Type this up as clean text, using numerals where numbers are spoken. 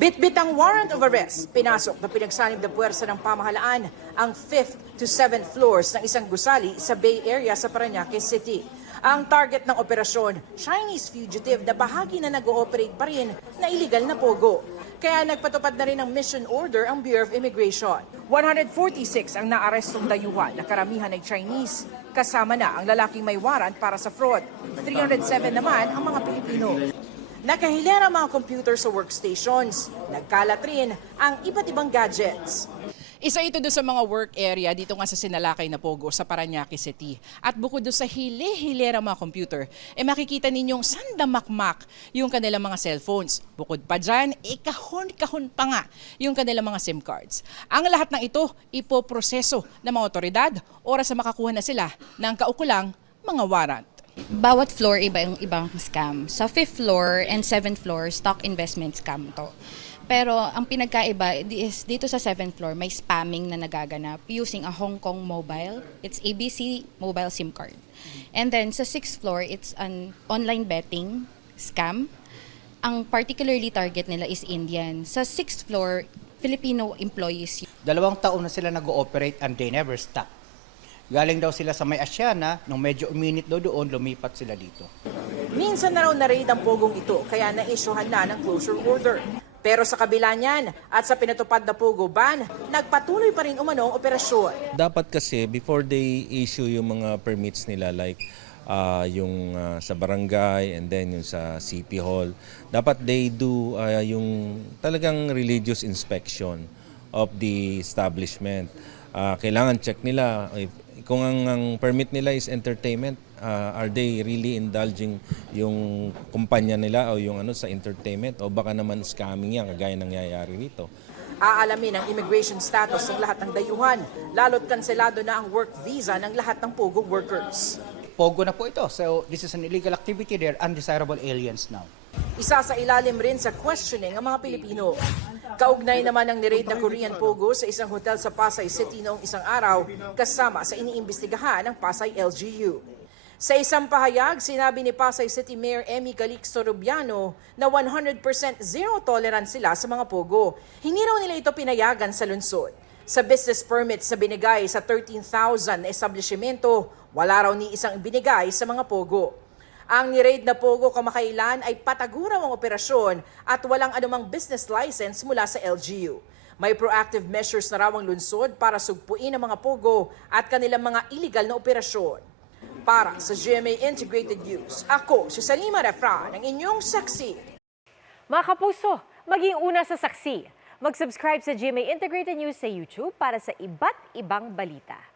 Bitbit ang warrant of arrest. Pinasok na pinagsanib na puwersa ng pamahalaan ang 5th to 7th floors ng isang gusali sa Bay Area sa Parañaque City. Ang target ng operasyon, Chinese fugitive na bahagi na nag-ooperate pa rin na illegal na pogo. Kaya nagpatupad na rin ng mission order ang Bureau of Immigration. 146 ang naarestong dayuhan na karamihan ay Chinese. Kasama na ang lalaking may warrant para sa fraud. 307 naman ang mga Pilipino. Nakahilera mga computer sa workstations. Nagkalat rin ang iba't ibang gadgets. Isa ito doon sa mga work area dito nga sa Sinalakay na Pogo sa Parañaque City. At bukod doon sa hilera mga computer, makikita ninyong sandamakmak yung kanilang mga cellphones. Bukod pa dyan, kahon-kahon pa nga yung kanilang mga SIM cards. Ang lahat ng ito ipoproseso ng mga otoridad oras na makakuha na sila ng kaukulang mga warrant. Bawat floor iba yung ibang scam. Sa 5th floor and 7th floor, stock investment scam to. Pero ang pinagkaiba is dito sa 7th floor, may spamming na nagaganap using a Hong Kong mobile. It's ABC mobile SIM card. And then sa 6th floor, it's an online betting scam. Ang particularly target nila is Indian. Sa 6th floor, Filipino employees. 2 taon na sila nag-ooperate and they never stop. Galing daw sila sa may Asiana, nung medyo uminit daw doon, lumipat sila dito. Minsan na raw na-raid ang pogong ito kaya na-issuehan na ng closure order. Pero sa kabila niyan at sa pinatupad na pogo ban, nagpatuloy pa rin umano ang operasyon. Dapat kasi before they issue yung mga permits nila like yung sa barangay and then yung sa City Hall, dapat they do yung talagang religious inspection of the establishment. Kailangan check nila kung ang permit nila is entertainment, are they really indulging yung kumpanya nila o yung sa entertainment o baka naman scamming yan kagaya nangyayari rito. Aalamin ang immigration status ng lahat ng dayuhan, lalo't kanselado na ang work visa ng lahat ng pogo workers. Pogo na po ito. So this is an illegal activity. They're undesirable aliens now. Isa sa ilalim rin sa questioning ang mga Pilipino. Kaugnay naman ng ni-raid na Korean pogo sa isang hotel sa Pasay City noong isang araw kasama sa iniimbestigahan ng Pasay LGU. Sa isang pahayag, sinabi ni Pasay City Mayor Emmy Calixto Rubiano na 100% zero tolerance sila sa mga pogo. Hindi raw nila ito pinayagan sa lungsod. Sa business permits na binigay sa 13,000 na establishmento, wala raw ni isang binigay sa mga pogo. Ang ni-raid na pogo kamakailan ay pataguraw ang operasyon at walang anumang business license mula sa LGU. May proactive measures na raw ang lungsod para sugpuin ang mga pogo at kanilang mga illegal na operasyon. Para sa GMA Integrated News, ako si Salima Refra ng inyong saksi. Mga kapuso, maging una sa saksi. Mag-subscribe sa GMA Integrated News sa YouTube para sa iba't ibang balita.